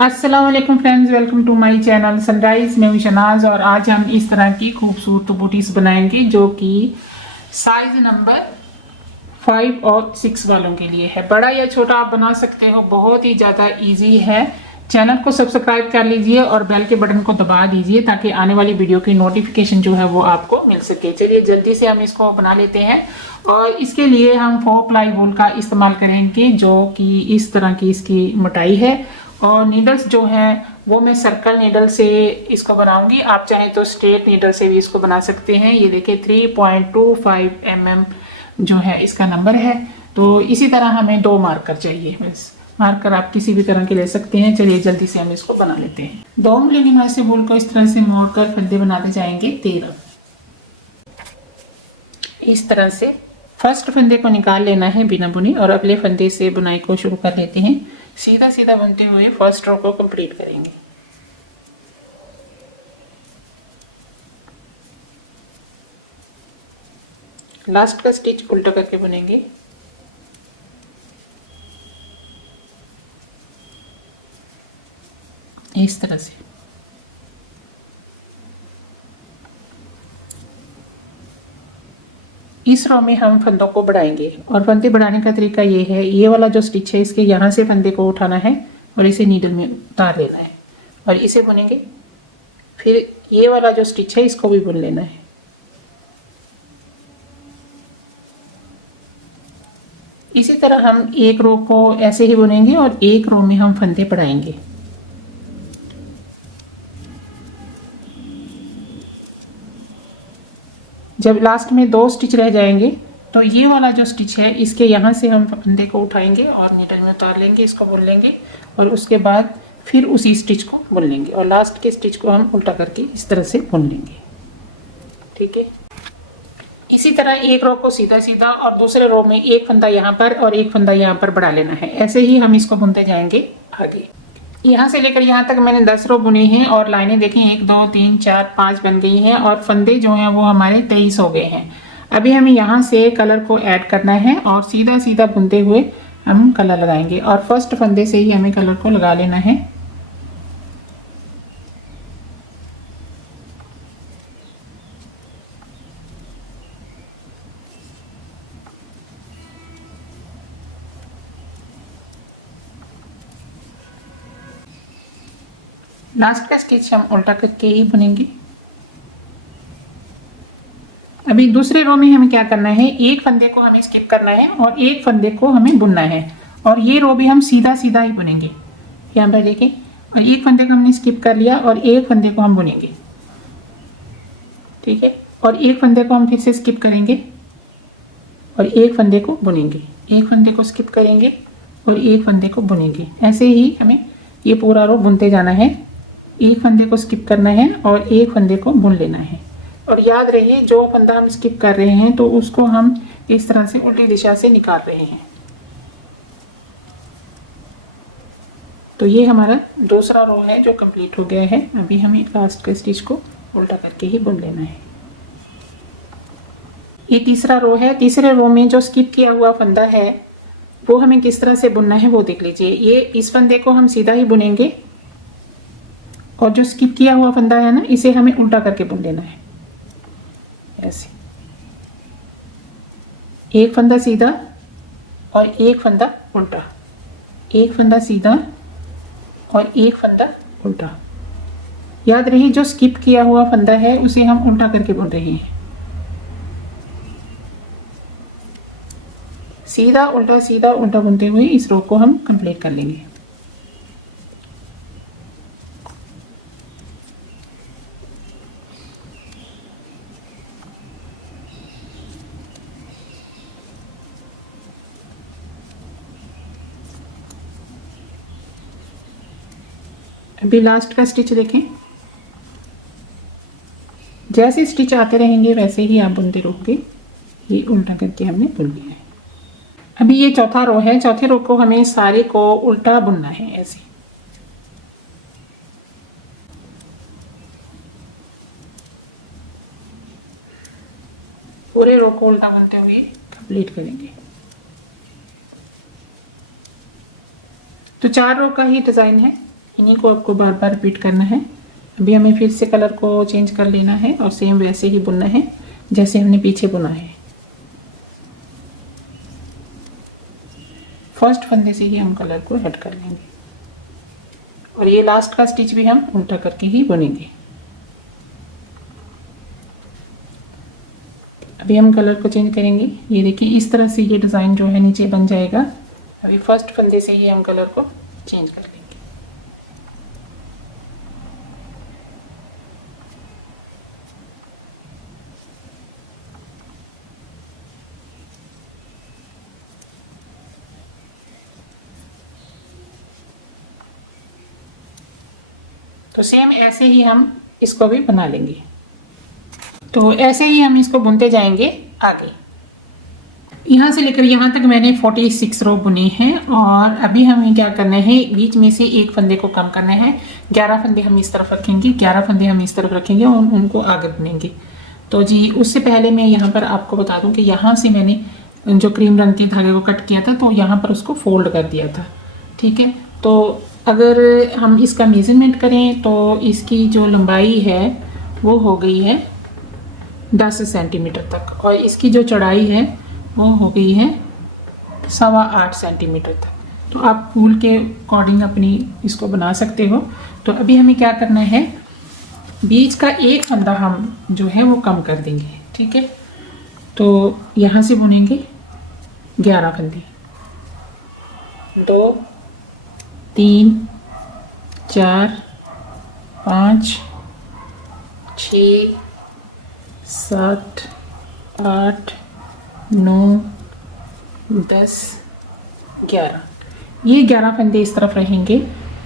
अस्सलाम वालेकुम friends, welcome to my channel Sunrise. मैं हूं शनाज और आज हम इस तरह की खूबसूरत बूटीज बनाएंगे जो कि साइज नंबर 5 और 6 वालों के लिए है। बड़ा या छोटा आप बना सकते हो, बहुत ही ज़्यादा इजी है। चैनल को सब्सक्राइब कर लीजिए और बेल के बटन को दबा दीजिए ताकि आने वाली वीडियो की नोटिफिकेशन जो है वो आपको मिल सके। चलिए जल्दी से हम इसको बना लेते हैं और इसके लिए हम 4 प्लाई वूल का इस्तेमाल करेंगे जो कि इस तरह की इसकी मोटाई है। और नीडल्स जो है वो मैं सर्कल नीडल से इसको बनाऊंगी। आप चाहें तो स्ट्रेट नीडल से भी इसको बना सकते हैं। ये देखिए 3.25 mm जो है इसका नंबर है। तो इसी तरह हमें 2 मार्कर चाहिए। बस मार्कर आप किसी भी तरह के ले सकते हैं। चलिए जल्दी से हम इसको बना लेते हैं। 2 उंगली निमाज से वूल को इस तरह से मोड़कर फंदे बनाते जाएंगे 13। इस तरह से फर्स्ट फंदे को निकाल लेना है बिना बुनी और अगले फंदे से बुनाई को शुरू कर लेते हैं। सीधा सीधा बुनते हुए फर्स्ट रो को कंप्लीट करेंगे। लास्ट का स्टिच उल्टा करके बुनेंगे। इस तरह से इस रो में हम फंदों को बढ़ाएंगे और फंदे बढ़ाने का तरीका ये है, ये वाला जो स्टिच है इसके यहाँ से फंदे को उठाना है और इसे नीडल में उतार लेना है और इसे बुनेंगे। फिर ये वाला जो स्टिच है इसको भी बुन लेना है। इसी तरह हम एक रो को ऐसे ही बुनेंगे और एक रो में हम फंदे बढ़ाएंगे। जब लास्ट में 2 स्टिच रह जाएंगे तो ये वाला जो स्टिच है इसके यहाँ से हम फंदे को उठाएंगे और नीडल में उतार लेंगे, इसको बुन लेंगे और उसके बाद फिर उसी स्टिच को बुन लेंगे और लास्ट के स्टिच को हम उल्टा करके इस तरह से बुन लेंगे। ठीक है, इसी तरह एक रो को सीधा सीधा और दूसरे रो में एक फंदा यहाँ पर और एक फंदा यहाँ पर बढ़ा लेना है। ऐसे ही हम इसको बुनते जाएंगे आगे। यहाँ से लेकर यहाँ तक मैंने 10 रो बुने हैं और लाइनें देखें 1 2 3 4 5 बन गई हैं और फंदे जो हैं वो हमारे 23 हो गए हैं। अभी हमें यहाँ से कलर को ऐड करना है और सीधा सीधा बुनते हुए हम कलर लगाएंगे और फर्स्ट फंदे से ही हमें कलर को लगा लेना है। लास्ट का स्टिच हम उल्टा करके ही बुनेंगे। अभी दूसरे रो में हमें क्या करना है, एक फंदे को हमें स्किप करना है और एक फंदे को हमें बुनना है और ये रो भी हम सीधा सीधा ही बुनेंगे। यहाँ पर देखें, और एक फंदे को हमने स्किप कर लिया और एक फंदे को हम बुनेंगे। ठीक है, और एक फंदे को हम फिर से स्किप करेंगे और एक फंदे को बुनेंगे, एक फंदे को स्किप करेंगे और एक फंदे को बुनेंगे। ऐसे ही हमें ये पूरा रो बुनते जाना है। एक फंदे को स्किप करना है और एक फंदे को बुन लेना है और याद रहिए जो फंदा हम स्किप कर रहे हैं तो उसको हम इस तरह से उल्टी दिशा से निकाल रहे हैं। तो ये हमारा दूसरा रो है जो कंप्लीट हो गया है। अभी हमें लास्ट के स्टिच को उल्टा करके ही बुन लेना है। ये तीसरा रो है। तीसरे रो में जो स्किप किया हुआ फंदा है वो हमें किस तरह से बुनना है वो देख लीजिए। ये इस फंदे को हम सीधा ही बुनेंगे और जो स्किप किया हुआ फंदा है ना इसे हमें उल्टा करके बुन लेना है। ऐसे एक फंदा सीधा और एक फंदा उल्टा, एक फंदा सीधा और एक फंदा उल्टा। याद रही जो स्किप किया हुआ फंदा है उसे हम उल्टा करके बुन रहे हैं। सीधा उल्टा बुनते हुए इस रो को हम कंप्लीट कर लेंगे। अभी लास्ट का स्टिच देखें, जैसे स्टिच आते रहेंगे वैसे ही आप बुनते रहोगे। ये उल्टा करके हमने बुन लिया है। अभी ये चौथा रो है। चौथे रो को हमें सारे को उल्टा बुनना है। ऐसे पूरे रो को उल्टा बुनते हुए कंप्लीट करेंगे। तो 4 रो का ही डिजाइन है। इन्हीं को आपको बार बार रिपीट करना है। अभी हमें फिर से कलर को चेंज कर लेना है और सेम वैसे ही बुनना है जैसे हमने पीछे बुना है। फर्स्ट फंदे से ही हम कलर को ऐड कर लेंगे और ये लास्ट का स्टिच भी हम उल्टा करके ही बुनेंगे। अभी हम कलर को चेंज करेंगे। ये देखिए इस तरह से ये डिज़ाइन जो है नीचे बन जाएगा। अभी फर्स्ट फंदे से ही हम कलर को चेंज कर लेंगे। तो सेम ऐसे ही हम इसको भी बना लेंगे। तो ऐसे ही हम इसको बुनते जाएंगे आगे। यहाँ से लेकर यहाँ तक मैंने 46 रो बुने हैं और अभी हमें क्या करना है, बीच में से एक फंदे को कम करना है। 11 फंदे हम इस तरफ रखेंगे, 11 फंदे हम इस तरफ रखेंगे और उनको आगे बुनेंगे। तो जी उससे पहले मैं यहाँ पर आपको बता दूँ कि यहाँ से मैंने जो क्रीम रंग के धागे को कट किया था तो यहाँ पर उसको फोल्ड कर दिया था। ठीक है, तो अगर हम इसका मेजरमेंट करें तो इसकी जो लंबाई है वो हो गई है 10 सेंटीमीटर तक और इसकी जो चौड़ाई है वो हो गई है 8.25 सेंटीमीटर तक। तो आप फूल के अकॉर्डिंग अपनी इसको बना सकते हो। तो अभी हमें क्या करना है, बीच का एक फंदा हम जो है वो कम कर देंगे। ठीक है, तो यहाँ से बुनेंगे 11 फंदे, 2 3 4 5 6 7 8 9 10 11। ये 11 फंदे इस तरफ रहेंगे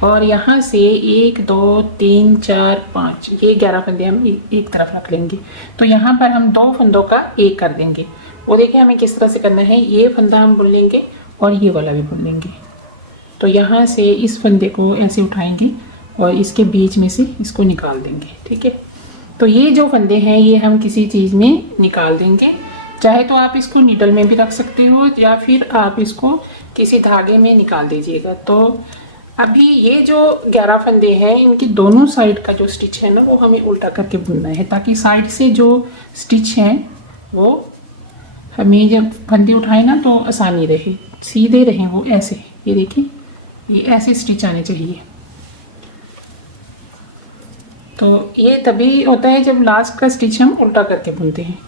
और यहाँ से 1 2 3 4 5 ये 11 फंदे हम एक तरफ रख लेंगे। तो यहाँ पर हम 2 फंदों का एक कर देंगे। वो देखिए हमें किस तरह से करना है, ये फंदा हम बुन लेंगे और ये वाला भी बुन लेंगे। तो यहाँ से इस फंदे को ऐसे उठाएंगे और इसके बीच में से इसको निकाल देंगे। ठीक है, तो ये जो फंदे हैं ये हम किसी चीज़ में निकाल देंगे। चाहे तो आप इसको नीडल में भी रख सकते हो या फिर आप इसको किसी धागे में निकाल दीजिएगा। तो अभी ये जो 11 फंदे हैं इनकी दोनों साइड का जो स्टिच है ना वो हमें उल्टा करके बुनना है, ताकि साइड से जो स्टिच हैं वो हमें जब फंदे उठाए ना तो आसानी रहे, सीधे रहें वो ऐसे। ये देखिए ये ऐसे स्टिच आने चाहिए। तो ये तभी होता है जब लास्ट का स्टिच हम उल्टा करके बुनते हैं।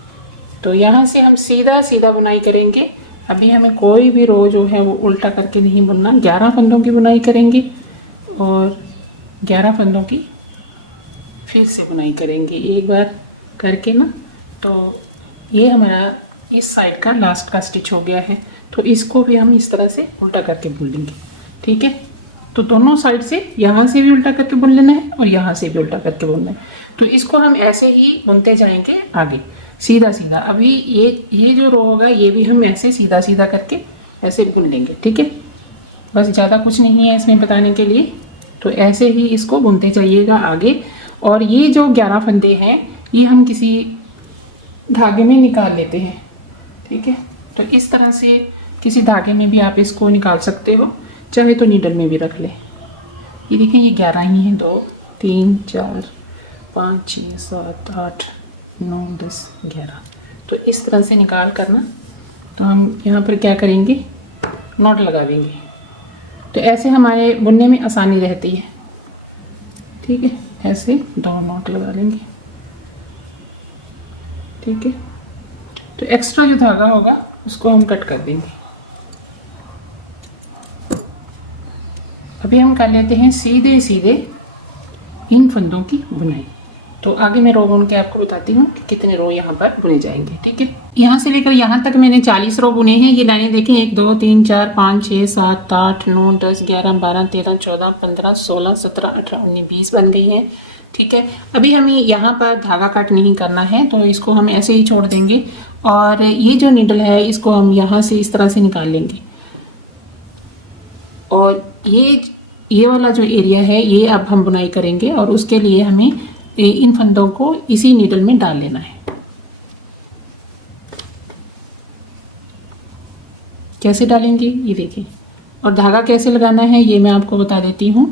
तो यहाँ से हम सीधा सीधा बुनाई करेंगे। अभी हमें कोई भी रो जो है वो उल्टा करके नहीं बुनना। 11 फंदों की बुनाई करेंगे और 11 फंदों की फिर से बुनाई करेंगे एक बार करके ना। तो ये हमारा इस साइड का लास्ट का स्टिच हो गया है। तो इसको भी हम इस तरह से उल्टा करके बुन लेंगे। ठीक है, तो दोनों साइड से यहाँ से भी उल्टा करके बुन लेना है और यहाँ से भी उल्टा करके बुनना है। तो इसको हम ऐसे ही बुनते जाएंगे आगे सीधा सीधा। अभी ये जो रो होगा ये भी हम ऐसे सीधा सीधा करके ऐसे बुन लेंगे। ठीक है, बस ज़्यादा कुछ नहीं है इसमें बताने के लिए। तो ऐसे ही इसको बुनते जाइएगा आगे। और ये जो 11 फंदे हैं ये हम किसी धागे में निकाल लेते हैं। ठीक है, तो इस तरह से किसी धागे में भी आप इसको निकाल सकते हो, चाहे तो नीडल में भी रख ले। ये देखें ये 11 ही हैं, 2 3 4 5 6 7 8 9 10 11। तो इस तरह से निकाल करना। तो हम यहाँ पर क्या करेंगे, नॉट लगा देंगे। तो ऐसे हमारे बुनने में आसानी रहती है। ठीक है, ऐसे 2 नॉट लगा लेंगे। ठीक है, तो एक्स्ट्रा जो धागा होगा उसको हम कट कर देंगे। अभी हम कर लेते हैं सीधे सीधे इन फंदों की बुनाई। तो आगे मैं रो बुन के आपको बताती हूँ कि कितने रो यहाँ पर बुने जाएंगे। ठीक है, यहाँ से लेकर यहाँ तक मैंने 40 रो बुने हैं। ये लाइनें देखें, 1 2 3 4 5 6 7 8 9 10 11 12 13 14 15 16 17 18 19 20 बन गई हैं। ठीक है, अभी हमें यहाँ पर धागा कट नहीं करना है तो इसको हम ऐसे ही छोड़ देंगे। और ये जो नीडल है इसको हम यहाँ से इस तरह से निकाल लेंगे। और ये वाला जो एरिया है ये अब हम बुनाई करेंगे और उसके लिए हमें इन फंदों को इसी नीडल में डाल लेना है। कैसे डालेंगे ये देखिए। और धागा कैसे लगाना है ये मैं आपको बता देती हूँ।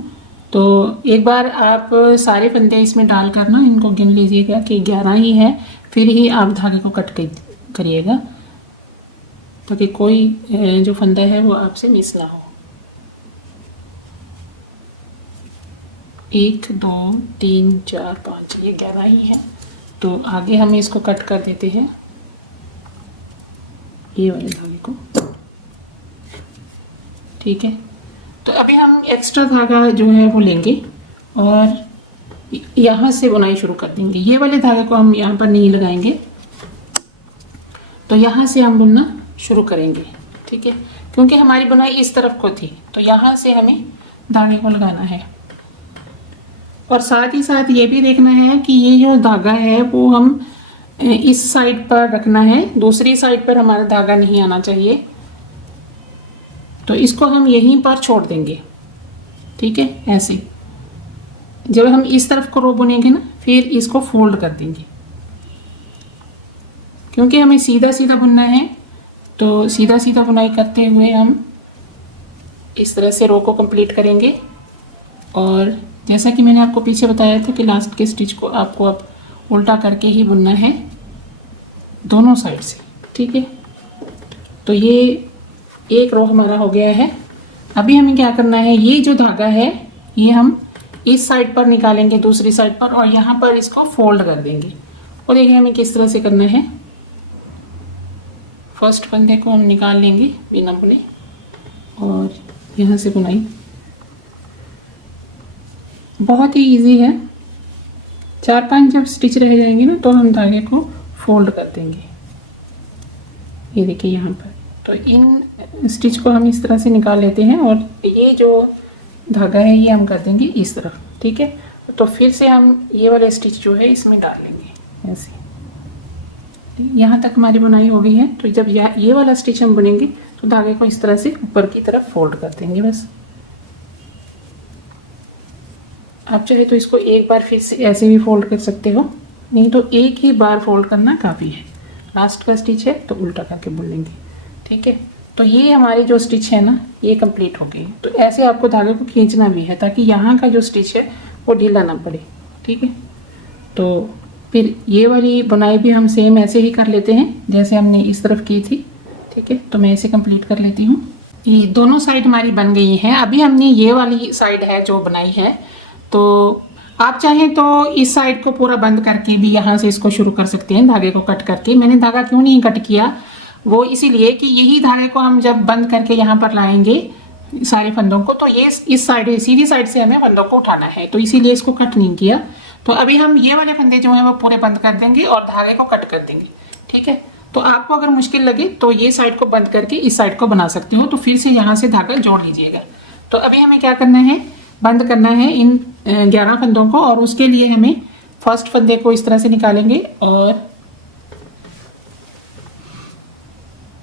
तो एक बार आप सारे फंदे इसमें डाल कर ना इनको गिन लीजिएगा कि 11 ही है, फिर ही आप धागे को कट करिएगा ताकि कोई जो फंदा है वो आपसे मिस ना हो। 1 2 3 4 5 ये 11 ही है। तो आगे हम इसको कट कर देते हैं ये वाले धागे को, ठीक है। तो अभी हम एक्स्ट्रा धागा जो है वो लेंगे और यहाँ से बुनाई शुरू कर देंगे। ये वाले धागे को हम यहाँ पर नहीं लगाएंगे, तो यहाँ से हम बुनना शुरू करेंगे, ठीक है। क्योंकि हमारी बुनाई इस तरफ को थी, तो यहाँ से हमें धागे को लगाना है। और साथ ही साथ ये भी देखना है कि ये जो धागा है वो हम इस साइड पर रखना है, दूसरी साइड पर हमारा धागा नहीं आना चाहिए। तो इसको हम यहीं पर छोड़ देंगे, ठीक है। ऐसे जब हम इस तरफ को रो बुनेंगे ना, फिर इसको फोल्ड कर देंगे। क्योंकि हमें सीधा सीधा बुनना है, तो सीधा सीधा बुनाई करते हुए हम इस तरह से रो को कंप्लीट करेंगे। और जैसा कि मैंने आपको पीछे बताया था कि लास्ट के स्टिच को आपको अब उल्टा करके ही बुनना है दोनों साइड से, ठीक है। तो ये एक रो हमारा हो गया है। अभी हमें क्या करना है, ये जो धागा है ये हम इस साइड पर निकालेंगे दूसरी साइड पर, और यहाँ पर इसको फोल्ड कर देंगे। और देखिए हमें किस तरह से करना है। फर्स्ट फंदे को हम निकाल लेंगे बिना बुने और यहाँ से बुनाई बहुत ही इजी है। 4-5 जब स्टिच रह जाएंगे ना, तो हम धागे को फोल्ड कर देंगे। ये देखिए यहाँ पर, तो इन स्टिच को हम इस तरह से निकाल लेते हैं और ये जो धागा है ये हम कर देंगे इस तरफ, ठीक है। तो फिर से हम ये वाला स्टिच जो है इसमें डाल लेंगे ऐसे। यहाँ तक हमारी बुनाई हो गई है। तो जब ये वाला स्टिच हम बुनेंगे तो धागे को इस तरह से ऊपर की तरफ फोल्ड कर देंगे बस। आप चाहे तो इसको एक बार फिर से ऐसे भी फोल्ड कर सकते हो, नहीं तो एक ही बार फोल्ड करना काफ़ी है। लास्ट का स्टिच है तो उल्टा करके बुन लेंगे, ठीक है। तो ये हमारी जो स्टिच है ना ये कंप्लीट हो गई। तो ऐसे आपको धागे को खींचना भी है ताकि यहाँ का जो स्टिच है वो ढीला ना पड़े, ठीक है। तो फिर ये वाली बुनाई भी हम सेम ऐसे ही कर लेते हैं जैसे हमने इस तरफ की थी, ठीक है। तो मैं इसे कंप्लीट कर लेती हूँ। ये दोनों साइड हमारी बन गई हैं। अभी हमने ये वाली साइड है जो बनाई है, तो आप चाहें तो इस साइड को पूरा बंद करके भी यहाँ से इसको शुरू कर सकते हैं धागे को कट करके। मैंने धागा क्यों नहीं कट किया, वो इसीलिए कि यही धागे को हम जब बंद करके यहाँ पर लाएंगे सारे फंदों को, तो ये इस साइड सीधी साइड से हमें फंदों को उठाना है, तो इसीलिए इसको कट नहीं किया। तो अभी हम ये वाले फंदे जो हैं वो पूरे बंद कर देंगे और धागे को कट कर देंगे, ठीक है। तो आपको अगर मुश्किल लगे तो ये साइड को बंद करके इस साइड को बना सकते हो, तो फिर से यहाँ से धागा जोड़ लीजिएगा। तो अभी हमें क्या करना है, बंद करना है इन 11 फंदों को, और उसके लिए हमें फर्स्ट फंदे को इस तरह से निकालेंगे और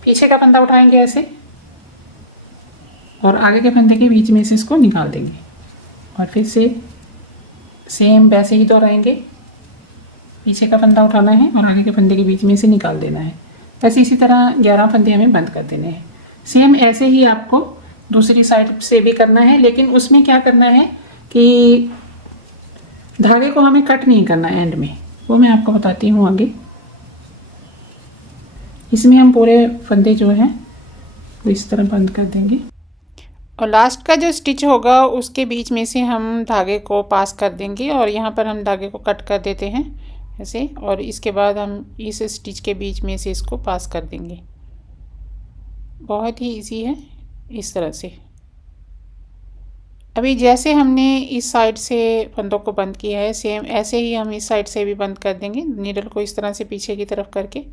पीछे का फंदा उठाएंगे ऐसे, और आगे के फंदे के बीच में से इसको निकाल देंगे। और फिर से सेम वैसे ही दोहराएंगे, पीछे का फंदा उठाना है और आगे के फंदे के बीच में से निकाल देना है। ऐसे इसी तरह 11 फंदे हमें बंद कर देने हैं। सेम ऐसे ही आपको दूसरी साइड से भी करना है, लेकिन उसमें क्या करना है कि धागे को हमें कट नहीं करना एंड में, वो मैं आपको बताती हूँ आगे। इसमें हम पूरे फंदे जो हैं वो इस तरह बंद कर देंगे, और लास्ट का जो स्टिच होगा उसके बीच में से हम धागे को पास कर देंगे, और यहाँ पर हम धागे को कट कर देते हैं ऐसे, और इसके बाद हम इस स्टिच के बीच में से इसको पास कर देंगे। बहुत ही इजी है इस तरह से। अभी जैसे हमने इस साइड से फंदों को बंद किया है, सेम ऐसे ही हम इस साइड से भी बंद कर देंगे, नीडल को इस तरह से पीछे की तरफ करके।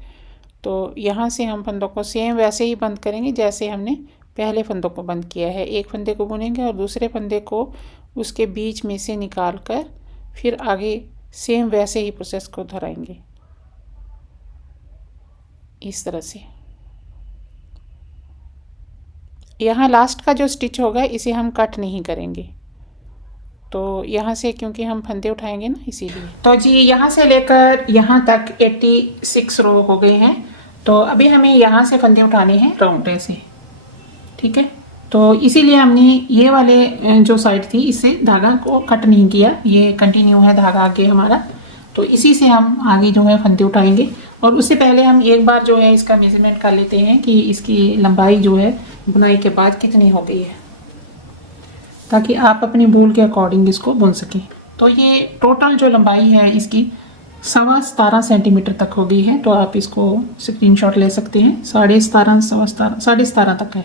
तो यहाँ से हम फंदों को सेम वैसे ही बंद करेंगे जैसे हमने पहले फंदों को बंद किया है। एक फंदे को बुनेंगे और दूसरे फंदे को उसके बीच में से निकाल कर फिर आगे सेम वैसे ही प्रोसेस को दोहराएंगे इस तरह से। यहाँ लास्ट का जो स्टिच होगा इसे हम कट नहीं करेंगे, तो यहाँ से क्योंकि हम फंदे उठाएंगे ना इसीलिए। तो जी यहाँ से लेकर यहाँ तक 86 रो हो गए हैं। तो अभी हमें यहाँ से फंदे उठाने हैं राउंड से, ठीक है। तो इसीलिए हमने ये वाले जो साइड थी इससे धागा को कट नहीं किया, ये कंटिन्यू है धागा आगे हमारा। तो इसी से हम आगे जो है फंदे उठाएंगे। और उससे पहले हम एक बार जो है इसका मेजरमेंट कर लेते हैं कि इसकी लंबाई जो है बुनाई के बाद कितनी हो गई है, ताकि आप अपनी भूल के अकॉर्डिंग इसको बुन सकें। तो ये टोटल जो लंबाई है इसकी 17.5 सेंटीमीटर तक हो गई है। तो आप इसको स्क्रीनशॉट ले सकते हैं। 17.5 17.5 तक है,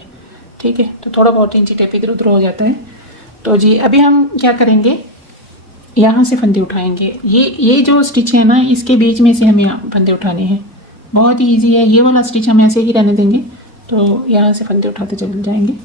ठीक है। तो थोड़ा बहुत इंची टेप इधर उधर हो जाता है। तो जी अभी हम क्या करेंगे, यहाँ से फंदे उठाएंगे। ये जो स्टिच है ना, इसके बीच में से हमें फंदे उठाने हैं। बहुत ही ईजी है, ये वाला स्टिच हम ऐसे ही रहने देंगे। तो यहाँ से फंदे उठाते चले जाएंगे।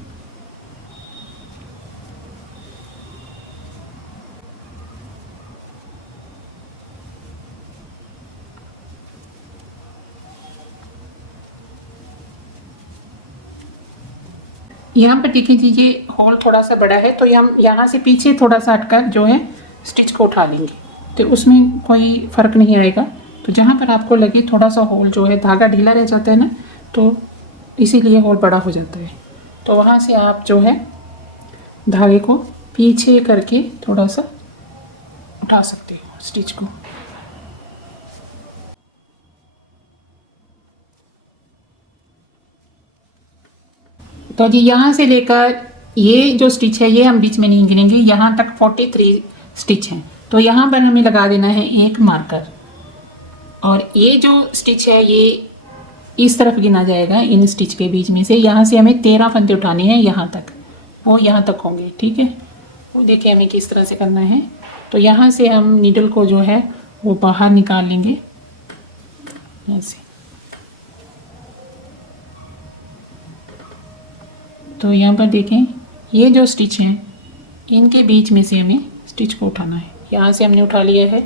यहाँ पर देखिए जी, ये होल थोड़ा सा बड़ा है, तो हम यहाँ से पीछे थोड़ा सा हटकर जो है स्टिच को उठा लेंगे, तो उसमें कोई फ़र्क नहीं आएगा। तो जहाँ पर आपको लगे थोड़ा सा होल जो है, धागा ढीला रह जाता है ना, तो इसीलिए होल बड़ा हो जाता है। तो वहाँ से आप जो है धागे को पीछे करके थोड़ा सा उठा सकते हो स्टिच को। तो जी यहाँ से लेकर ये जो स्टिच है ये हम बीच में नहीं गिनेंगे, यहाँ तक 43 स्टिच हैं। तो यहाँ पर हमें लगा देना है एक मार्कर। और ये जो स्टिच है ये इस तरफ गिना जाएगा, इन स्टिच के बीच में से। यहाँ से हमें 13 फंदे उठाने हैं यहाँ तक, वो यहाँ तक होंगे, ठीक है। वो देखिए हमें किस तरह से करना है। तो यहाँ से हम नीडल को जो है वो बाहर निकाल लेंगे ऐसे। तो यहाँ पर देखें, ये जो स्टिच हैं इनके बीच में से हमें स्टिच को उठाना है। यहाँ से हमने उठा लिया है।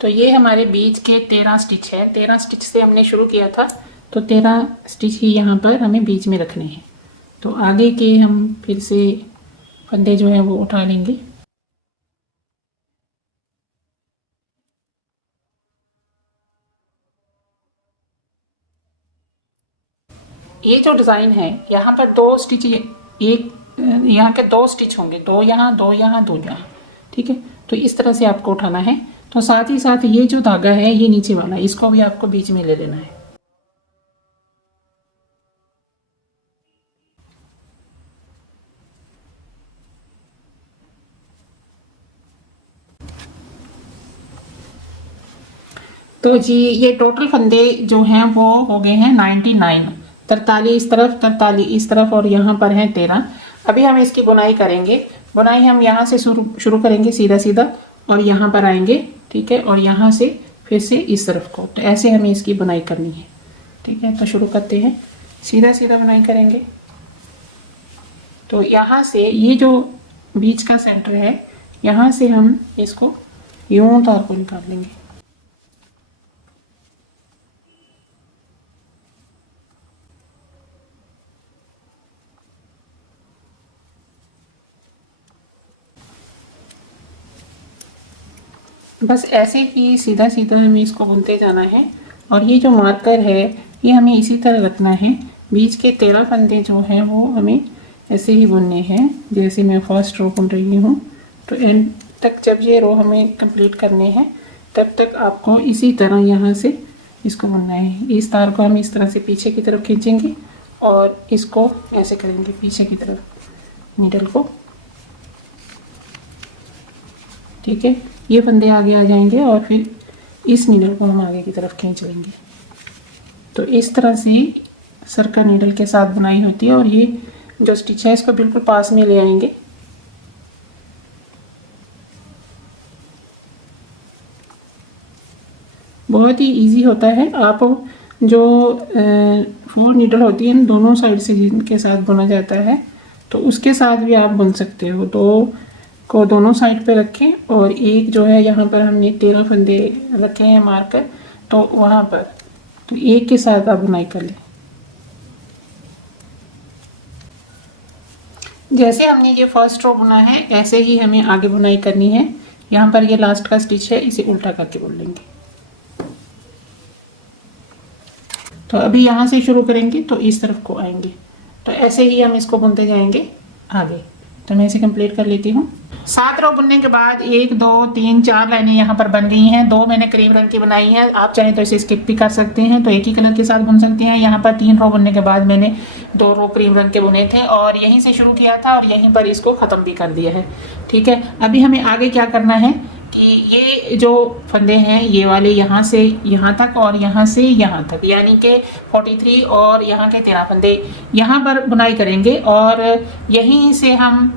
तो ये हमारे बीच के 13 स्टिच है। 13 स्टिच से हमने शुरू किया था, तो 13 स्टिच ही यहाँ पर हमें बीच में रखने हैं। तो आगे के हम फिर से फंदे जो है वो उठा लेंगे। ये जो डिज़ाइन है यहाँ पर 2 स्टिच, एक यहाँ के 2 स्टिच होंगे, 2 यहाँ 2 यहाँ 2 यहाँ, ठीक है। तो इस तरह से आपको उठाना है। तो साथ ही साथ ये जो धागा है ये नीचे वाला, इसको भी आपको बीच में ले लेना है। तो जी ये टोटल फंदे जो हैं वो हो गए हैं 99। 43 इस तरफ, 43 इस तरफ, और यहाँ पर हैं 13। अभी हम इसकी बुनाई करेंगे। बुनाई हम यहाँ से शुरू करेंगे सीधा सीधा, और यहाँ पर आएंगे, ठीक है। और यहाँ से फिर से इस तरफ को, तो ऐसे हमें इसकी बुनाई करनी है, ठीक है। तो शुरू करते हैं, सीधा सीधा बुनाई करेंगे। तो यहाँ से ये जो बीच का सेंटर है, यहाँ से हम इसको यूं तार को निकाल लेंगे। बस ऐसे ही सीधा सीधा हमें इसको बुनते जाना है। और ये जो मार्कर है ये हमें इसी तरह रखना है। बीच के 13 फंदे जो हैं वो हमें ऐसे ही बुनने हैं, जैसे मैं फर्स्ट रो बुन रही हूँ। तो एंड तक जब ये रो हमें कंप्लीट करने हैं तब तक आपको इसी तरह यहाँ से इसको बुनना है। इस तार को हम इस तरह से पीछे की तरफ खींचेंगे और इसको ऐसे करेंगे पीछे की तरफ नीडल को, ठीक है। ये फंदे आगे आ जाएंगे और फिर इस नीडल को हम आगे की तरफ खींच लेंगे। तो इस तरह से सर्कल नीडल के साथ बुनाई होती है। और ये जो स्टिच है इसको बिल्कुल पास में ले आएंगे। बहुत ही इजी होता है। आप जो 4 नीडल होती है दोनों साइड से जिनके साथ बुना जाता है, तो उसके साथ भी आप बुन सकते हो। दो को दोनों साइड पे रखें और एक जो है यहाँ पर हमने 13 फंदे रखे हैं मार्कर, तो वहाँ पर तो एक के साथ आप बुनाई कर लें। जैसे हमने ये फर्स्ट रो बुना है ऐसे ही हमें आगे बुनाई करनी है। यहाँ पर ये लास्ट का स्टिच है, इसे उल्टा करके बुन लेंगे। तो अभी यहाँ से शुरू करेंगे तो इस तरफ को आएंगे, तो ऐसे ही हम इसको बुनते जाएंगे आगे। तो मैं इसे कंप्लीट कर लेती हूँ। 7 रो बुनने के बाद 1 2 3 4 लाइनें यहाँ पर बन गई हैं। 2 मैंने क्रीम रंग की बनाई है, आप चाहें तो इसे स्किप भी कर सकते हैं, तो एक ही कलर के साथ बुन सकते हैं। यहाँ पर 3 रो बुनने के बाद मैंने 2 रो क्रीम रंग के बुने थे और यहीं से शुरू किया था और यहीं पर इसको ख़त्म भी कर दिया है। ठीक है, अभी हमें आगे क्या करना है कि ये जो फंदे हैं ये वाले यहाँ से यहाँ तक और यहाँ से यहाँ तक, यानी कि 43 और यहाँ के 13 फंदे यहाँ पर बुनाई करेंगे और यहीं से हम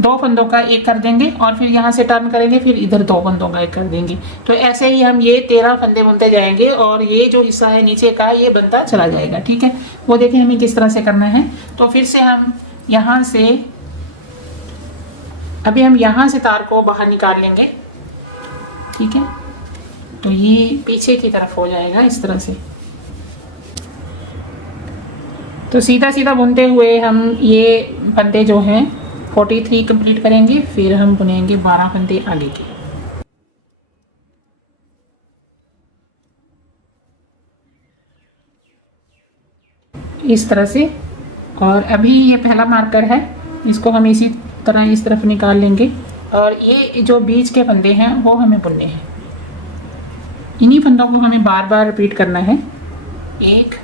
2 फंदों का एक कर देंगे और फिर यहाँ से टर्न करेंगे, फिर इधर 2 फंदों का एक कर देंगे। तो ऐसे ही हम ये 13 फंदे बुनते जाएंगे और ये जो हिस्सा है नीचे का ये बनता चला जाएगा। ठीक है, वो देखें हमें किस तरह से करना है। तो फिर से हम यहाँ से अभी हम यहाँ से तार को बाहर निकाल लेंगे। ठीक है, तो ये पीछे की तरफ हो जाएगा इस तरह से। तो सीधा सीधा बुनते हुए हम ये फंदे जो हैं 43 कंप्लीट करेंगे, फिर हम बुनेंगे 12 फंदे आगे के। इस तरह से। और अभी ये पहला मार्कर है, इसको हम इसी तरह इस तरफ निकाल लेंगे और ये जो बीच के फंदे हैं वो हमें बुनने हैं। इन्हीं फंदों को हमें बार बार रिपीट करना है। 1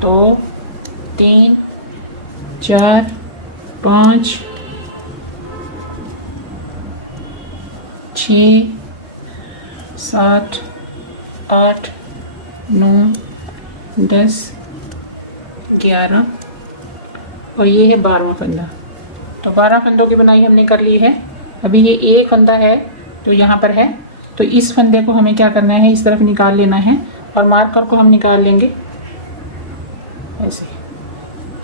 2 3 4 5 6 7 8 9 10 11 और ये है 12वां फंदा। तो 12 फंदों की बुनाई हमने कर ली है। अभी ये एक फंदा है जो यहाँ पर है, तो इस फंदे को हमें क्या करना है, इस तरफ निकाल लेना है और मार्कर को हम निकाल लेंगे ऐसे।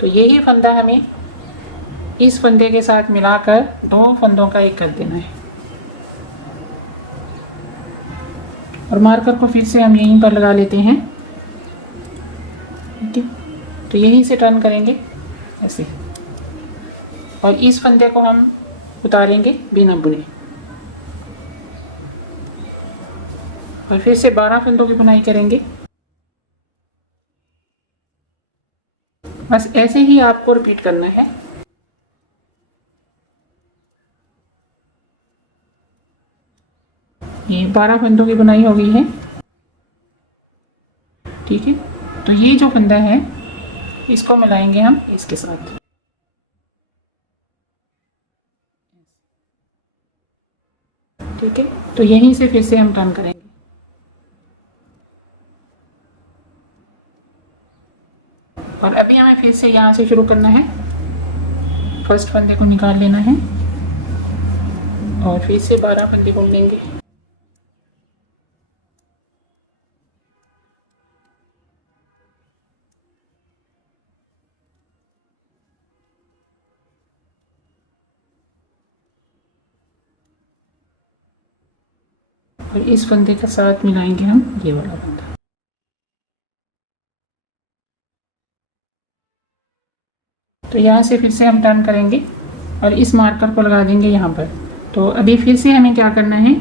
तो यही फंदा हमें इस फंदे के साथ मिलाकर 2 फंदों का एक कर देना है और मार्कर को फिर से हम यहीं पर लगा लेते हैं। ठीक है, तो यहीं से टर्न करेंगे ऐसे और इस फंदे को हम उतारेंगे बिना बुने और फिर से 12 फंदों की बुनाई करेंगे। बस ऐसे ही आपको रिपीट करना है। ये 12 फंदों की बुनाई हो गई है। ठीक है, तो ये जो फंदा है इसको मिलाएंगे हम इसके साथ। ठीक है, तो यहीं से फिर से हम टर्न करेंगे और अभी हमें फिर से यहाँ से शुरू करना है। फर्स्ट फंदे को निकाल लेना है और फिर से 12 फंदे बुन लेंगे। और इस फंदे के साथ मिलाएंगे हम ये वाला फंदा। तो यहाँ से फिर से हम टर्न करेंगे और इस मार्कर को लगा देंगे यहाँ पर। तो अभी फिर से हमें क्या करना है,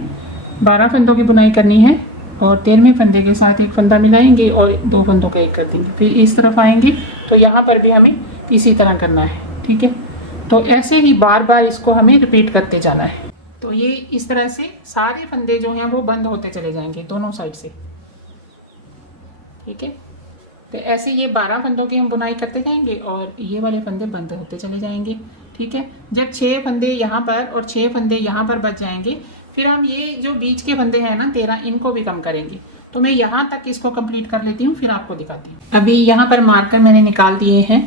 12 फंदों की बुनाई करनी है और 13वें फंदे के साथ एक फंदा मिलाएंगे और 2 फंदों का एक कर देंगे। फिर इस तरफ आएंगे तो यहाँ पर भी हमें इसी तरह करना है। ठीक है, तो ऐसे ही बार बार इसको हमें रिपीट करते जाना है। तो ये इस तरह से सारे फंदे जो हैं वो बंद होते चले जाएंगे दोनों साइड से। ठीक है, तो ऐसे ये 12 फंदों की हम बुनाई करते जाएंगे और ये वाले फंदे बंद होते चले जाएंगे। ठीक है, जब 6 फंदे यहाँ पर और 6 फंदे यहाँ पर बच जाएंगे, फिर हम ये जो बीच के फंदे हैं ना 13, इनको भी कम करेंगे। तो मैं यहाँ तक इसको कंप्लीट कर लेती हूँ, फिर आपको दिखाती हूँ। अभी यहाँ पर मार्कर मैंने निकाल दिए हैं,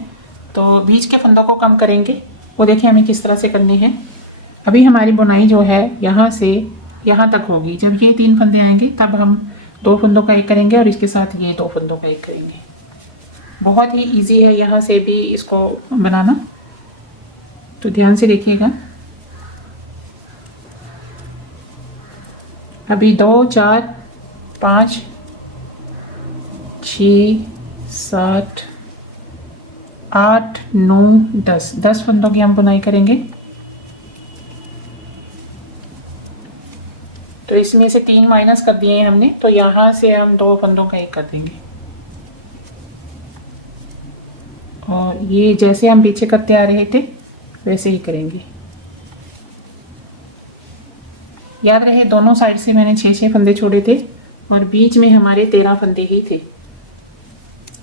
तो बीच के फंदों को कम करेंगे। वो देखिए हमें किस तरह से करने हैं। अभी हमारी बुनाई जो है यहाँ से यहाँ तक होगी। जब ये 3 फंदे आएंगे तब हम 2 फंदों का एक करेंगे और इसके साथ ये 2 फंदों का एक करेंगे। बहुत ही इजी है यहाँ से भी इसको बनाना, तो ध्यान से देखिएगा। अभी 2 4 5 6 7 8 9 10 फंदों की हम बुनाई करेंगे। तो इसमें से 3 माइनस कर दिए हैं हमने, तो यहाँ से हम 2 फंदों का एक कर देंगे। और ये जैसे हम पीछे करते आ रहे थे वैसे ही करेंगे। याद रहे दोनों साइड से मैंने 6 फंदे छोड़े थे और बीच में हमारे 13 फंदे ही थे।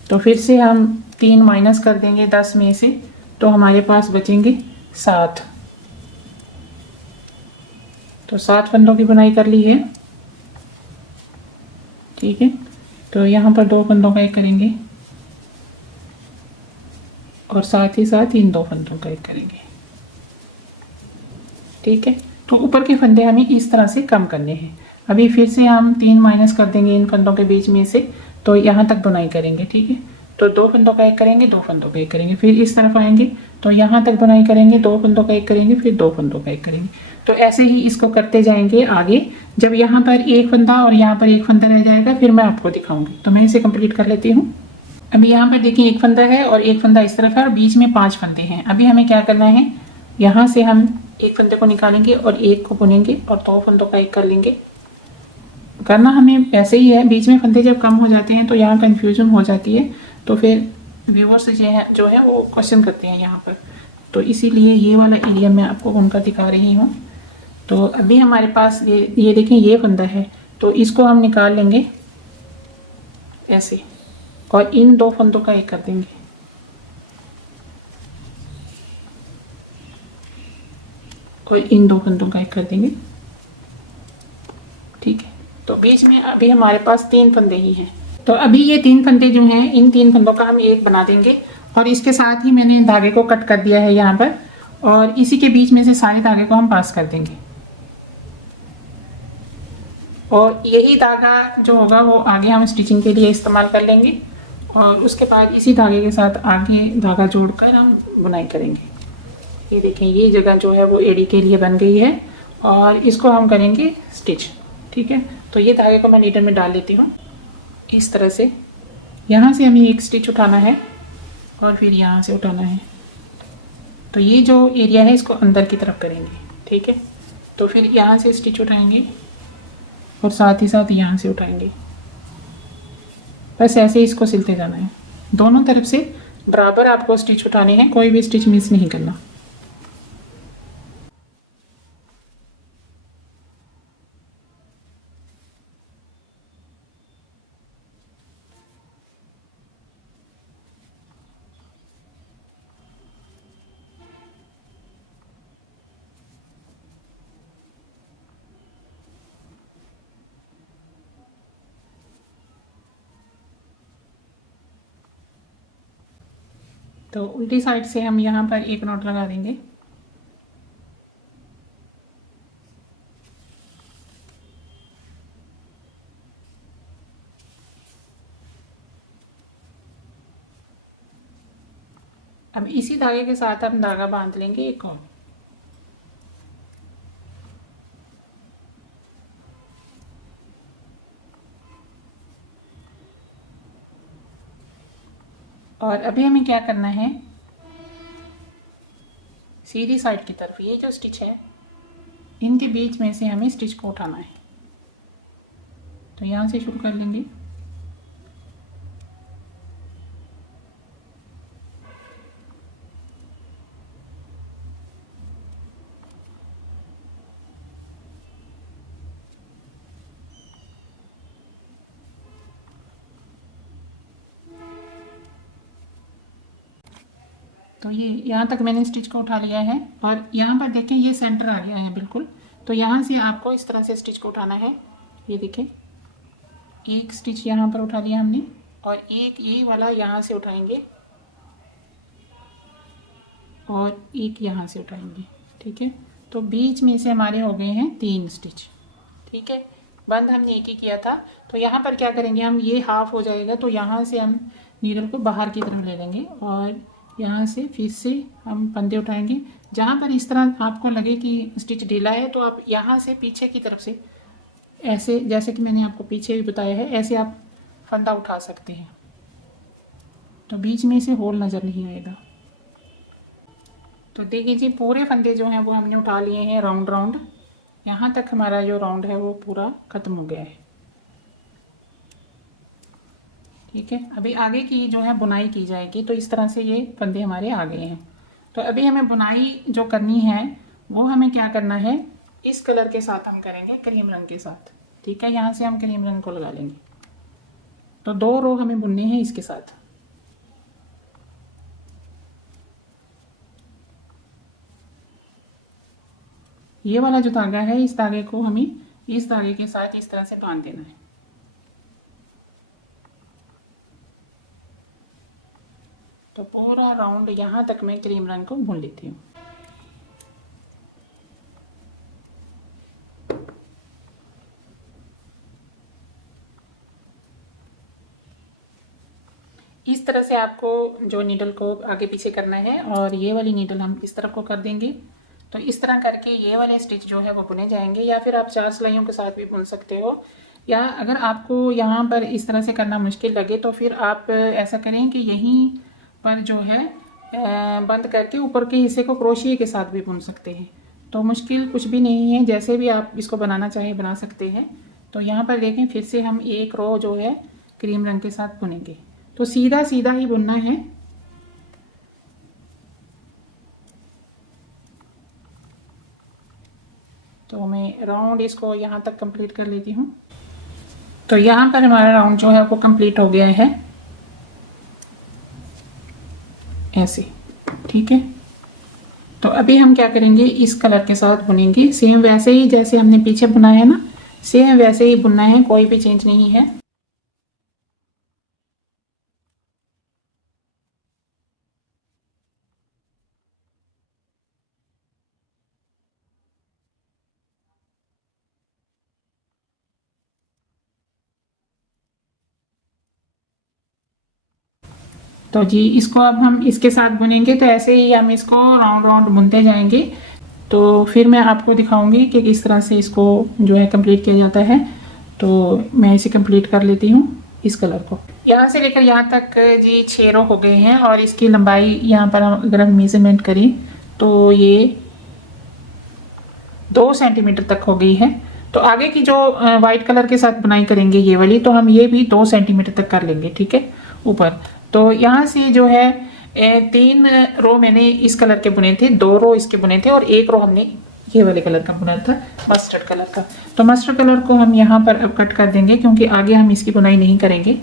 तो फिर से हम 3 माइनस कर देंगे 10 में से, तो हमारे पास बचेंगे 7। तो 7 फंदों की बुनाई कर ली है। ठीक है, तो यहाँ पर 2 फंदों का एक करेंगे और साथ ही साथ इन 2 फंदों का एक करेंगे। ठीक है, तो ऊपर के फंदे हमें इस तरह से कम करने हैं। अभी फिर से हम 3 माइनस कर देंगे इन फंदों के बीच में से, तो यहाँ तक बुनाई करेंगे। ठीक है, तो 2 फंदों का एक करेंगे, 2 फंदों का एक करेंगे, फिर इस तरफ आएंगे तो यहाँ तक बुनाई करेंगे, 2 फंदों का एक करेंगे, फिर 2 फंदों का एक करेंगे। तो ऐसे ही इसको करते जाएंगे आगे। जब यहाँ पर एक फंदा और यहाँ पर एक फंदा रह जाएगा फिर मैं आपको दिखाऊंगी। तो मैं इसे कंप्लीट कर लेती हूँ। अभी यहाँ पर देखिए एक फंदा है और एक फंदा इस तरफ है और बीच में 5 फंदे हैं। अभी हमें क्या करना है, यहाँ से हम एक फंदे को निकालेंगे और एक को बुनेंगे और 2 फंदों का एक कर लेंगे। करना हमें ऐसे ही है, बीच में फंदे जब कम हो जाते हैं तो यहाँ कन्फ्यूजन हो जाती है, तो फिर व्यूअर्स जो है वो क्वेश्चन करते हैं यहाँ पर। तो इसीलिए ये वाला एरिया मैं आपको बुनकर दिखा रही हूँ। तो अभी हमारे पास ये देखें ये फंदा है, तो इसको हम निकाल लेंगे ऐसे और इन 2 फंदों का एक कर देंगे। और इन 2 फंदों का एक कर देंगे। ठीक है, तो बीच में अभी हमारे पास 3 फंदे ही हैं। तो अभी ये 3 फंदे जो हैं इन 3 फंदों का हम एक बना देंगे और इसके साथ ही मैंने धागे को कट कर दिया है यहाँ पर, और इसी के बीच में से सारे धागे को हम पास कर देंगे। और यही धागा जो होगा वो आगे हम स्टिचिंग के लिए इस्तेमाल कर लेंगे और उसके बाद इसी धागे के साथ आगे धागा जोड़कर हम बुनाई करेंगे। ये देखें ये जगह जो है वो एड़ी के लिए बन गई है और इसको हम करेंगे स्टिच। ठीक है, तो ये धागे को मैं नीडल में डाल लेती हूँ इस तरह से। यहाँ से हमें एक स्टिच उठाना है और फिर यहाँ से उठाना है। तो ये जो एरिया है इसको अंदर की तरफ करेंगे। ठीक है, तो फिर यहाँ से स्टिच उठाएंगे और साथ ही साथ यहाँ से उठाएंगे। बस ऐसे इसको सिलते जाना है, दोनों तरफ से बराबर आपको स्टिच उठाने हैं, कोई भी स्टिच मिस नहीं करना। तो उल्टी साइड से हम यहाँ पर एक नॉट लगा देंगे। अब इसी धागे के साथ हम धागा बांध लेंगे एक और अभी हमें क्या करना है, सीधी साइड की तरफ ये जो स्टिच है इनके बीच में से हमें स्टिच को उठाना है। तो यहाँ से शुरू कर लेंगे। तो ये यहाँ तक मैंने स्टिच को उठा लिया है और यहाँ पर देखें ये सेंटर आ गया है बिल्कुल। तो यहाँ से आपको इस तरह से स्टिच को उठाना है। ये देखें एक स्टिच यहाँ पर उठा लिया हमने और एक ये वाला यहाँ से उठाएंगे और एक यहाँ से उठाएंगे। ठीक है, तो बीच में से हमारे हो गए हैं 3 स्टिच। ठीक है, बंद हमने एक ही किया था। तो यहाँ पर क्या करेंगे हम, ये हाफ हो जाएगा तो यहाँ से हम नीडल को बाहर की तरफ ले लेंगे और यहाँ से फिर से हम फंदे उठाएंगे। जहाँ पर इस तरह आपको लगे कि स्टिच ढीला है तो आप यहाँ से पीछे की तरफ से ऐसे, जैसे कि मैंने आपको पीछे भी बताया है, ऐसे आप फंदा उठा सकते हैं तो बीच में से होल नज़र नहीं आएगा। तो देखिए जी, पूरे फंदे जो हैं वो हमने उठा लिए हैं राउंड राउंड। यहाँ तक हमारा जो राउंड है वो पूरा ख़त्म हो गया है। ठीक है, अभी आगे की जो है बुनाई की जाएगी। तो इस तरह से ये फंदे हमारे आ गए हैं। तो अभी हमें बुनाई जो करनी है वो हमें क्या करना है, इस कलर के साथ हम करेंगे, क्रीम रंग के साथ। ठीक है, यहाँ से हम क्रीम रंग को लगा लेंगे। तो 2 रो हमें बुनने हैं इसके साथ। ये वाला जो धागा है, इस धागे को हमें इस धागे के साथ इस तरह से बांध देना है। तो पूरा राउंड यहाँ तक मैं क्रीम रंग को भून लेती हूँ। इस तरह से आपको जो नीडल को आगे पीछे करना है और ये वाली नीडल हम इस तरफ को कर देंगे। तो इस तरह करके ये वाले स्टिच जो है वो बुने जाएंगे, या फिर आप 4 सिलाइयों के साथ भी बुन सकते हो। या अगर आपको यहाँ पर इस तरह से करना मुश्किल लगे तो फिर आप ऐसा करें कि यहीं पर जो है बंद करके ऊपर के हिस्से को क्रोशिए के साथ भी बुन सकते हैं। तो मुश्किल कुछ भी नहीं है, जैसे भी आप इसको बनाना चाहें बना सकते हैं। तो यहाँ पर देखें, फिर से हम एक रो जो है क्रीम रंग के साथ बुनेंगे। तो सीधा सीधा ही बुनना है। तो मैं राउंड इसको यहाँ तक कंप्लीट कर लेती हूँ। तो यहाँ पर हमारा राउंड जो है वो कंप्लीट हो गया है ऐसे। ठीक है, तो अभी हम क्या करेंगे, इस कलर के साथ बुनेंगे। सेम वैसे ही जैसे हमने पीछे बुना है ना, सेम वैसे ही बुनना है, कोई भी चेंज नहीं है। तो जी, इसको अब हम इसके साथ बुनेंगे। तो ऐसे ही हम इसको राउंड राउंड बुनते जाएंगे। तो फिर मैं आपको दिखाऊंगी कि किस तरह से इसको जो है कंप्लीट किया जाता है। तो मैं इसे कंप्लीट कर लेती हूँ इस कलर को। यहाँ से लेकर यहाँ तक जी 6 रो हो गए हैं और इसकी लंबाई यहाँ पर अगर हम मेजरमेंट करें तो ये 2 सेंटीमीटर तक हो गई है। तो आगे की जो वाइट कलर के साथ बुनाई करेंगे ये वाली, तो हम ये भी 2 सेंटीमीटर तक कर लेंगे। ठीक है, ऊपर। तो यहाँ से जो है 3 रो मैंने इस कलर के बुने थे, 2 रो इसके बुने थे और 1 रो हमने ये वाले कलर का बुना था, मस्टर्ड कलर का। तो मस्टर्ड कलर को हम यहाँ पर अब कट कर देंगे क्योंकि आगे हम इसकी बुनाई नहीं करेंगे।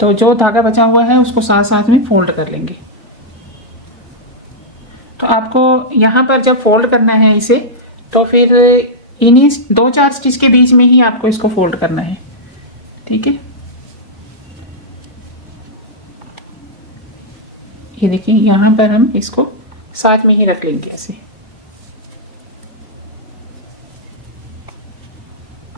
तो जो धागा बचा हुआ है उसको साथ साथ में फोल्ड कर लेंगे। तो आपको यहाँ पर जब फोल्ड करना है इसे, तो फिर इन्हीं 2-4 स्टिच के बीच में ही आपको इसको फोल्ड करना है। ठीक है, ये देखिए, यहाँ पर हम इसको साथ में ही रख लेंगे ऐसे।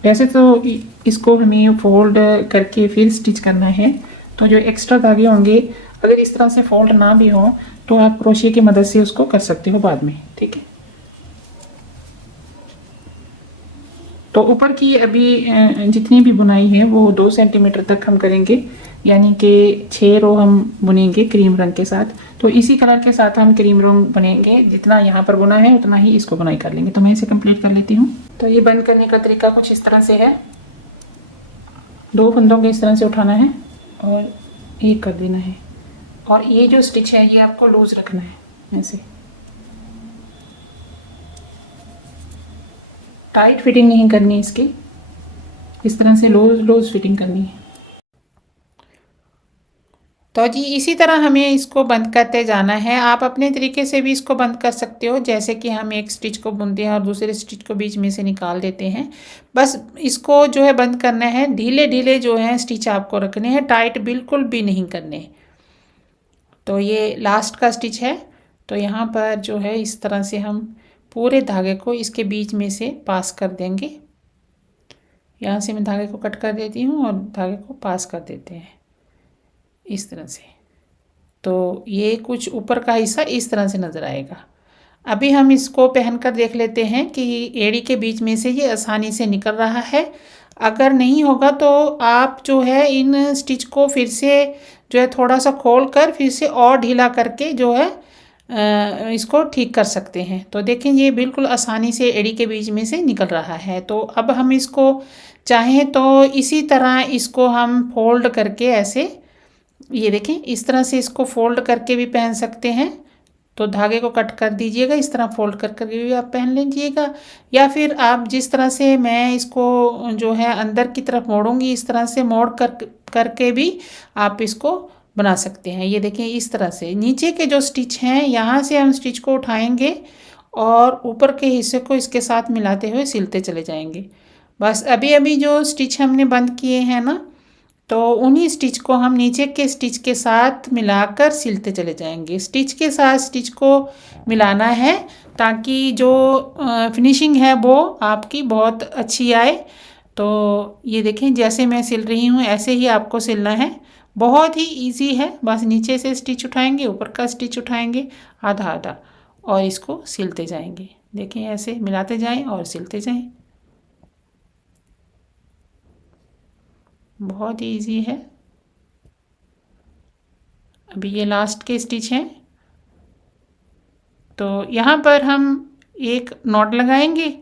वैसे तो इसको हमें फोल्ड करके फिर स्टिच करना है। तो जो एक्स्ट्रा धागे होंगे, अगर इस तरह से फोल्ड ना भी हो तो आप क्रोशिया की मदद से उसको कर सकते हो बाद में। ठीक है, तो ऊपर की अभी जितनी भी बुनाई है वो 2 सेंटीमीटर तक हम करेंगे, यानी कि 6 रो हम बुनेंगे क्रीम रंग के साथ। तो इसी कलर के साथ हम क्रीम रंग बुनेंगे, जितना यहाँ पर बुना है उतना ही इसको बुनाई कर लेंगे। तो मैं इसे कंप्लीट कर लेती हूँ। तो ये बंद करने का तरीका कुछ इस तरह से है। 2 फंदों को इस तरह से उठाना है और एक कर देना है, और ये जो स्टिच है ये आपको लूज रखना है ऐसे। टाइट फिटिंग नहीं करनी इसकी, इस तरह से लूज लूज फिटिंग करनी है। तो जी इसी तरह हमें इसको बंद करते जाना है। आप अपने तरीके से भी इसको बंद कर सकते हो, जैसे कि हम एक स्टिच को बुनते हैं और दूसरे स्टिच को बीच में से निकाल देते हैं। बस इसको जो है बंद करना है, ढीले ढीले जो है स्टिच आपको रखने हैं, टाइट बिल्कुल भी नहीं करने। तो ये लास्ट का स्टिच है। तो यहाँ पर जो है इस तरह से हम पूरे धागे को इसके बीच में से पास कर देंगे। यहाँ से मैं धागे को कट कर देती हूँ और धागे को पास कर देते हैं इस तरह से। तो ये कुछ ऊपर का हिस्सा इस तरह से नज़र आएगा। अभी हम इसको पहनकर देख लेते हैं कि एड़ी के बीच में से ये आसानी से निकल रहा है। अगर नहीं होगा तो आप जो है इन स्टिच को फिर से जो है थोड़ा सा खोल कर फिर से और ढीला करके जो है इसको ठीक कर सकते हैं। तो देखें ये बिल्कुल आसानी से एड़ी के बीच में से निकल रहा है। तो अब हम इसको चाहें तो इसी तरह इसको हम फोल्ड करके ऐसे, ये देखें इस तरह से इसको फोल्ड करके भी पहन सकते हैं। तो धागे को कट कर दीजिएगा, इस तरह फोल्ड कर कर भी आप पहन लीजिएगा, या फिर आप जिस तरह से मैं इसको जो है अंदर की तरफ मोड़ूंगी इस तरह से मोड़ करके भी आप इसको बना सकते हैं। ये देखें इस तरह से नीचे के जो स्टिच हैं यहाँ से हम स्टिच को उठाएंगे और ऊपर के हिस्से को इसके साथ मिलाते हुए सिलते चले जाएंगे। बस अभी अभी जो स्टिच हमने बंद किए हैं ना, तो उन्हीं स्टिच को हम नीचे के स्टिच के साथ मिलाकर सिलते चले जाएंगे। स्टिच के साथ स्टिच को मिलाना है ताकि जो फिनिशिंग है वो आपकी बहुत अच्छी आए। तो ये देखें जैसे मैं सिल रही हूँ ऐसे ही आपको सिलना है। बहुत ही इजी है, बस नीचे से स्टिच उठाएंगे, ऊपर का स्टिच उठाएंगे आधा आधा और इसको सिलते जाएंगे। देखें ऐसे मिलाते जाएं और सिलते जाएं, बहुत ही इजी है। अभी ये लास्ट के स्टिच हैं, तो यहाँ पर हम एक नॉट लगाएंगे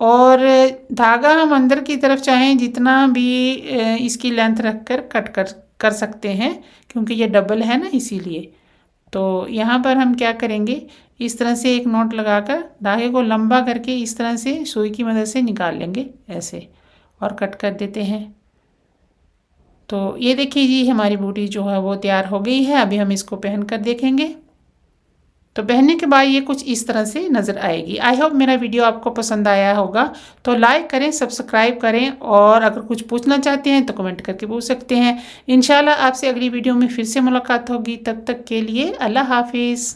और धागा हम अंदर की तरफ चाहें जितना भी इसकी लेंथ रख कर कट कर सकते हैं, क्योंकि ये डबल है ना इसीलिए। तो यहाँ पर हम क्या करेंगे, इस तरह से एक नॉट लगाकर धागे को लंबा करके इस तरह से सुई की मदद से निकाल लेंगे ऐसे और कट कर देते हैं। तो ये देखिए जी हमारी बूटी जो है वो तैयार हो गई है। अभी हम इसको पहन कर देखेंगे। तो पहनने के बाद ये कुछ इस तरह से नज़र आएगी। आई होप मेरा वीडियो आपको पसंद आया होगा। तो लाइक करें, सब्सक्राइब करें और अगर कुछ पूछना चाहते हैं तो कमेंट करके पूछ सकते हैं। इंशाल्लाह आपसे अगली वीडियो में फिर से मुलाकात होगी। तब तक के लिए अल्लाह हाफिज़।